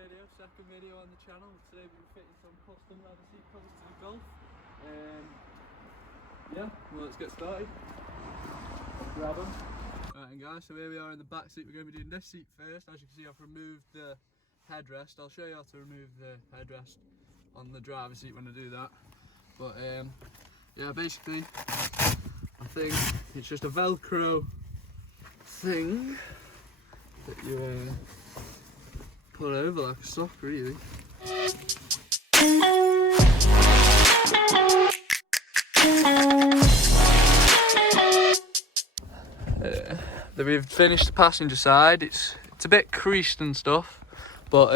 video, second video on the channel. Today we'll be fitting some custom leather seat covers to the Golf. Yeah, well, let's get started. Let's grab them. Alright guys, so here we are in the back seat. We're going to be doing this seat first. As you can see, I've removed the headrest. I'll show you how to remove the headrest on the driver's seat when I do that. But yeah, basically I think it's just a Velcro thing that you put over like a sock, really. We've finished the passenger side. It's a bit creased and stuff, but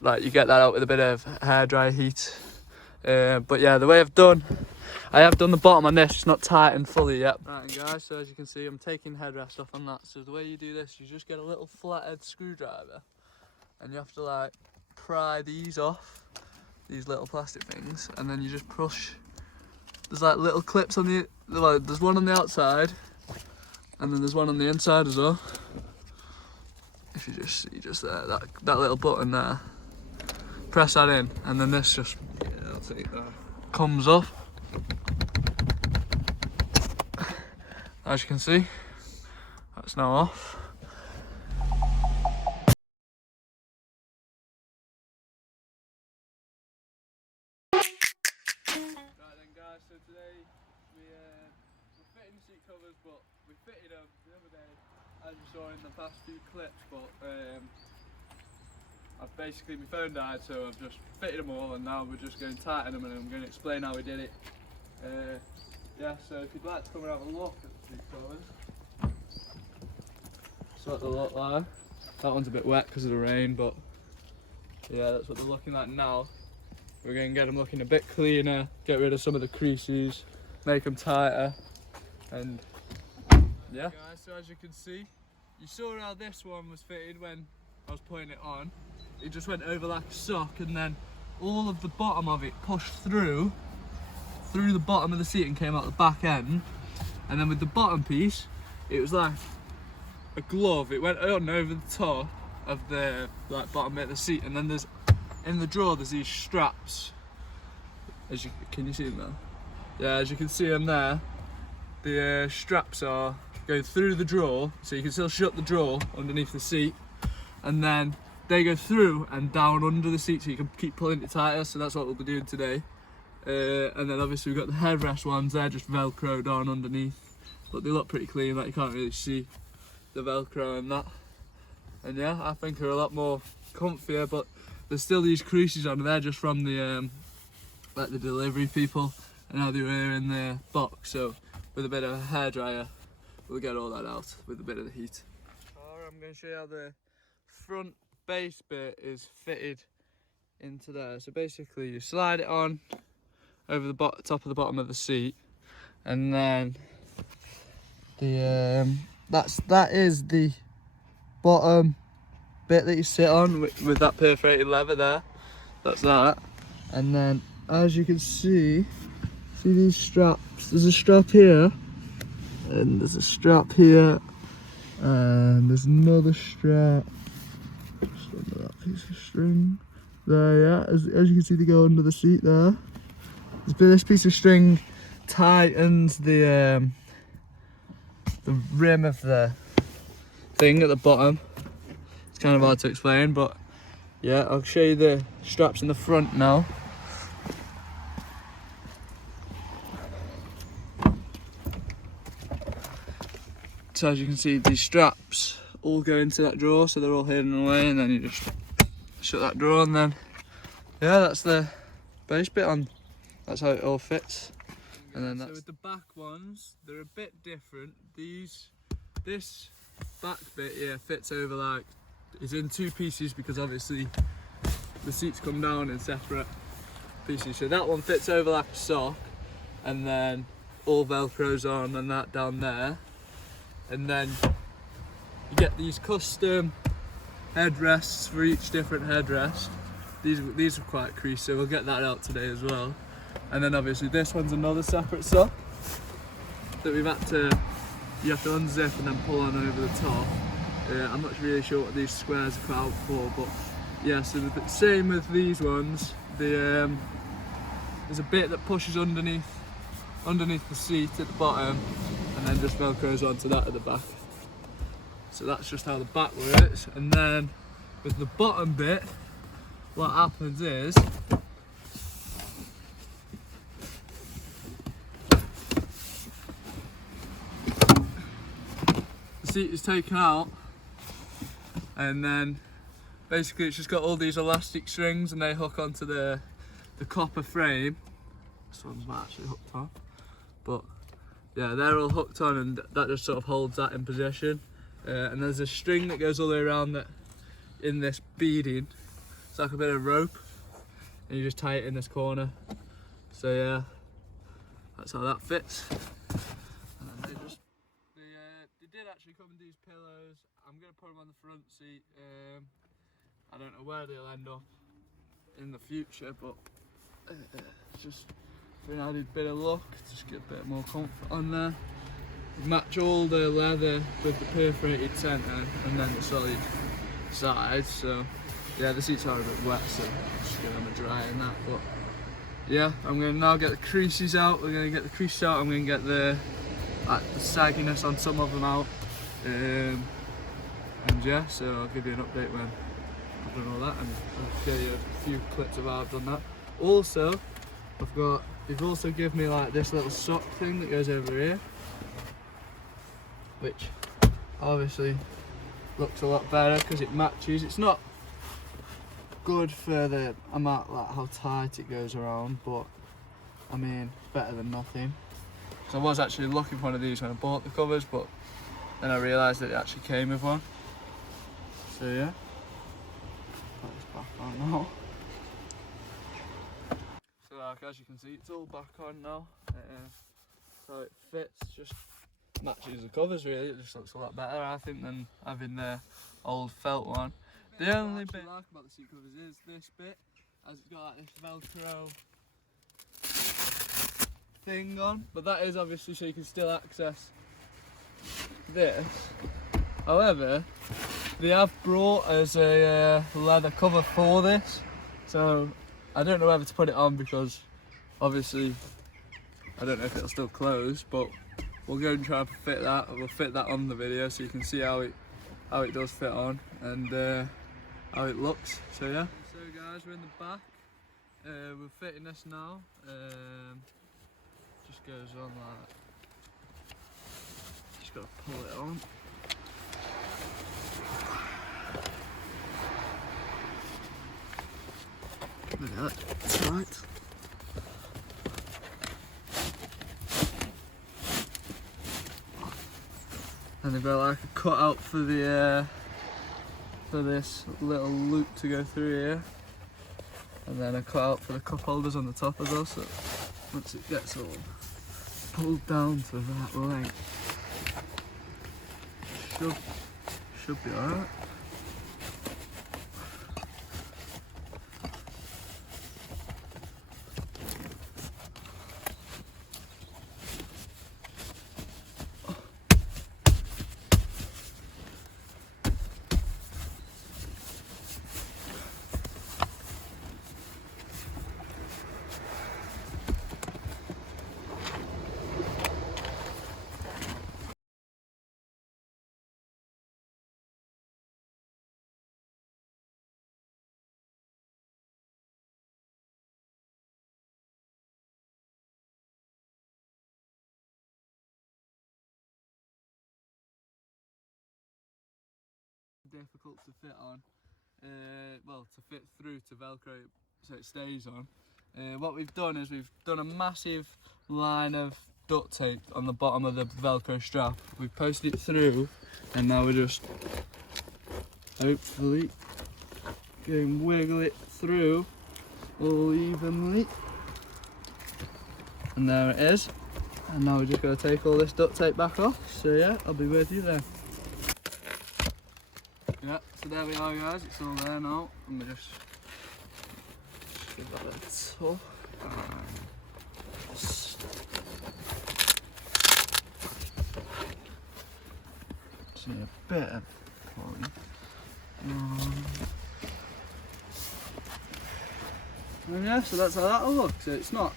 like you get that out with a bit of hairdryer heat. But yeah, the way I have done the bottom on this. It's not tightened fully yet. Right guys, so as you can see, I'm taking headrest off on that. So the way you do this, you just get a little flathead screwdriver, and you have to like pry these off, these little plastic things, and then you just push. There's like little clips on the, like there's one on the outside, and then there's one on the inside as well. If you just see just there, that little button there, press that in, and then this just I'll take that. Comes off. As you can see, that's now off. Right then guys, so today we're fitting seat covers, but we fitted them the other day, as you saw in the past few clips, but I've basically, my phone died, so I've just fitted them all, and now we're just going to tighten them, and I'm going to explain how we did it. Yeah, so if you'd like to come and have a look at the seat covers, that's what they look like. That one's a bit wet because of the rain, but yeah, that's what they're looking like now. We're going to get them looking a bit cleaner, get rid of some of the creases, make them tighter, and yeah. Guys, so as you can see, you saw how this one was fitted when I was putting it on. It just went over like a sock, and then all of the bottom of it pushed through the bottom of the seat and came out the back end. And then with the bottom piece, it was like a glove. It went on over the top of the like bottom bit of the seat, and then there's in the drawer there's these straps. Can you see them now? Yeah, as you can see them there, the straps are going through the drawer, so you can still shut the drawer underneath the seat, and then they go through and down under the seat, so you can keep pulling it tighter. So that's what we'll be doing today. And then obviously we've got the headrest ones, they're just velcroed on underneath, but they look pretty clean, like you can't really see the velcro and that. And yeah, I think they're a lot more comfier, but there's still these creases on, they're just from the like the delivery people and how they were in the box. So with a bit of a hairdryer, we'll get all that out with a bit of the heat. Alright, I'm going to show you how the front base bit is fitted into there. So basically you slide it on over the top of the bottom of the seat, and then the that is the bottom bit that you sit on with that perforated leather there. That's that. And then as you can see these straps, there's a strap here, and there's a strap here, and there's another strap just under that piece of string there. Yeah, as you can see, they go under the seat there. This piece of string tightens the rim of the thing at the bottom. It's kind of hard to explain, but yeah, I'll show you the straps in the front now. So as you can see, these straps all go into that drawer, so they're all hidden away, and then you just shut that drawer, and then yeah, that's the base bit on. That's how it all fits. And then that's... So with the back ones, they're a bit different. This back bit here fits over like, it's in two pieces because obviously the seats come down in separate pieces. So that one fits over like a sock, and then all Velcro's on and that down there. And then you get these custom headrests for each different headrest. These are quite creased, so we'll get that out today as well. And then obviously this one's another separate sock that we've had to, you have to unzip and then pull on over the top. I'm not really sure what these squares are cut out for, but yeah, so the same with these ones. There's a bit that pushes underneath the seat at the bottom, and then just velcros onto that at the back. So that's just how the back works. And then with the bottom bit, what happens is the seat is taken out, and then basically it's just got all these elastic strings, and they hook onto the copper frame. This one's not actually hooked on, but yeah, they're all hooked on, and that just sort of holds that in position. And there's a string that goes all the way around that in this beading. It's like a bit of rope, and you just tie it in this corner. So yeah, that's how that fits. And then they did actually come in these pillows. I'm gonna put them on the front seat. I don't know where they'll end up in the future, but just an added bit of luck, just get a bit more comfort on there. Match all the leather with the perforated centre and then the solid sides. So yeah, the seats are a bit wet, so just give them a dry and that. But yeah, I'm going to now get the creases out. We're going to get the creases out. I'm going to get the sagginess on some of them out. And yeah, so I'll give you an update when I've done all that, and I'll show you a few clips of how I've done that. Also, they've also given me like this little sock thing that goes over here, which obviously looks a lot better because it matches. It's not good for the amount, like how tight it goes around, but I mean, better than nothing. So I was actually looking for one of these when I bought the covers, but then I realised that it actually came with one. So yeah, put this back on now. So like, as you can see, it's all back on now. So it fits, just matches the covers really. It just looks a lot better, I think, than having the old felt one. The only bit I like about the seat covers is this bit, as it's got like this Velcro thing on, but that is obviously so you can still access this. However, they have brought us a leather cover for this, so I don't know whether to put it on because obviously I don't know if it'll still close, but we'll go and try and fit that. We'll fit that on the video so you can see how it does fit on and how it looks. So yeah. So guys, we're in the back. We're fitting this now. Just goes on like that. Just gotta pull it on. Look at that, it's tight. And they've got like a cut out for the for this little loop to go through here, and then a cut out for the cup holders on the top as well. So once it gets all pulled down to that length, should be alright. Difficult to fit on, well, to fit through to Velcro so it stays on. What we've done is we've done a massive line of duct tape on the bottom of the Velcro strap. We've posted it through, and now we're just hopefully going to wiggle it through all evenly, and there it is. And now we're just going to take all this duct tape back off. So yeah, I'll be with you then. Yeah, so there we are guys, it's all there now, and we just give that a tug and just need a bit of pulling. And yeah, so that's how that'll look. So it's not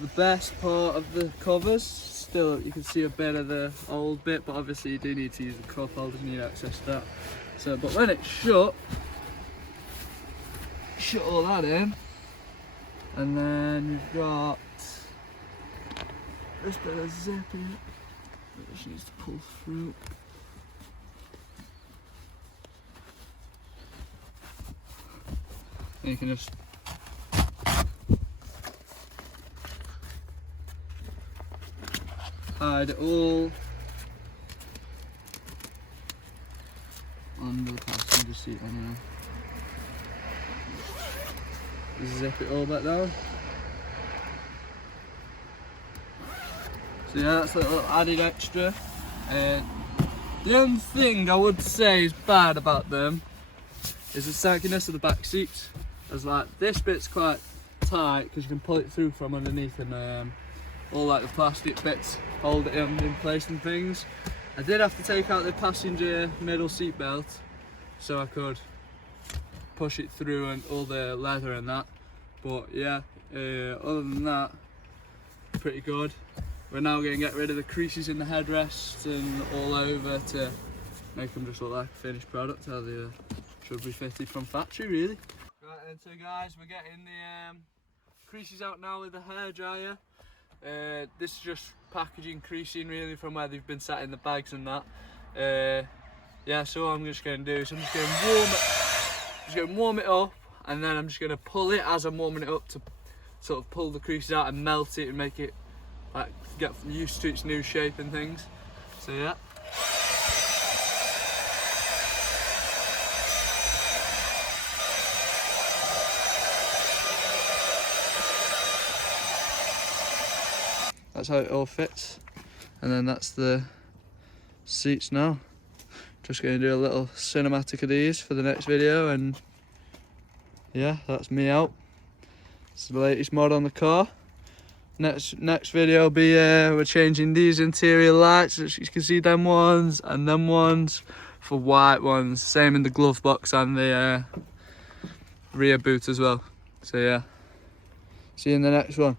the best part of the covers. Still, you can see a bit of the old bit, but obviously you do need to use the cup holders, you need access to that. So, but when it's shut all that in, and then you've got this bit of zip here, which needs to pull through. And you can just hide it all under the passenger seat anyway. Zip it all back down. So yeah, that's a little added extra. The only thing I would say is bad about them is the sankiness of the back seats. As like this bit's quite tight because you can pull it through from underneath, and all like the plastic bits hold it in place and things. I did have to take out the passenger middle seat belt so I could push it through and all the leather and that. But yeah, other than that, pretty good. We're now going to get rid of the creases in the headrests and all over to make them just look like a finished product, how they should be fitted from factory really. Right then, so guys, we're getting the creases out now with the hairdryer. This is just packaging creasing really from where they've been sat in the bags and that. Yeah, so what I'm just going to do is I'm just going to warm it up, and then I'm just going to pull it as I'm warming it up to sort of pull the creases out and melt it and make it like get used to its new shape and things. So yeah. That's how it all fits, and then that's the seats now. Just going to do a little cinematic of these for the next video, and yeah, that's me out. It's the latest mod on the car. Next video will be we're changing these interior lights. As you can see, them ones and them ones for white ones. Same in the glove box and the rear boot as well. So yeah, see you in the next one.